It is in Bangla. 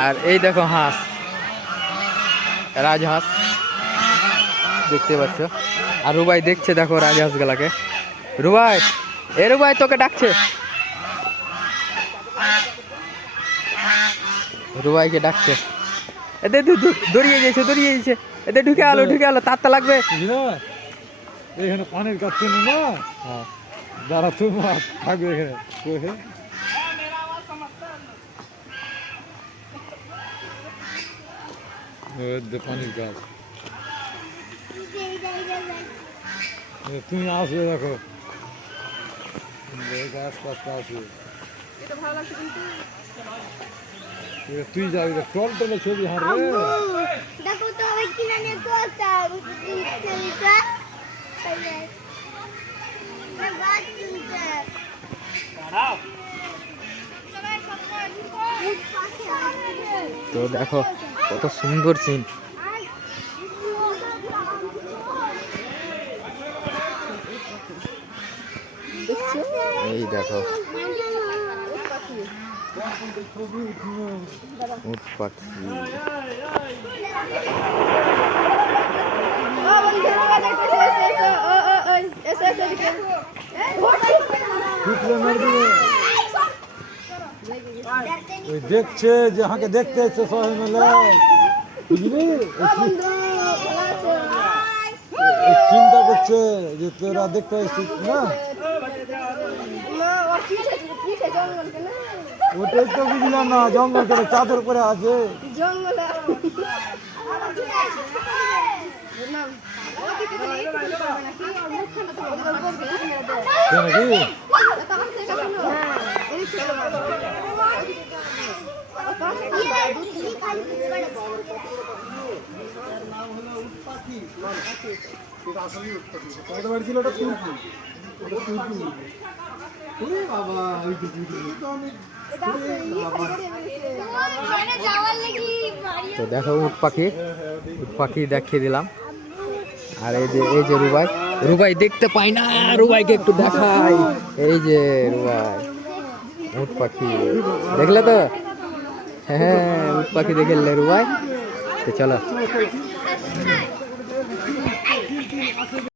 আর এই দেখো হাঁস, রাজহাঁস দেখতে পাচ্ছ। আর রুবাই দেখছে দেখো রাজহাঁস গুলাকে। রুবাই, এ রুবাই তোকে ডাকছে, রুবাইকে ডাকছে। এতে দড়িয়ে গেছে, দড়িয়ে গেছে, এতে ঢুকে আলো তারটা লাগবে। এখানে পানির কাজ ছিল না, যারা তোমার থাকবে এখানে পানির গাছ। তুমি আসবে দেখো, গাছ টাছটা আসবে। তুই যাবি টল টলে ছবি হারবে। দেখো তো আমি কিনা নিয়ে তো তো দেখো কত সুন্দর সিন। এই দেখো উট পাখি। দেখছে যে আমাকে দেখতে এসছে সবাই মিলে, বুঝলি? চিন্তা করছে যে তোরা দেখতে এসছিস না, ওটাই তো বুঝলাম না। জঙ্গল করে চাদর করে আছে তো দেখো উট পাখি দেখিয়ে দিলাম। আর এই যে রুবাই দেখতে পাই না, রুবাইকে একটু দেখাই। এই যে রুবাই উট পাখি দেখলে তো, হ্যাঁ উট পাখি দেখলে রুবাই। তো চলো।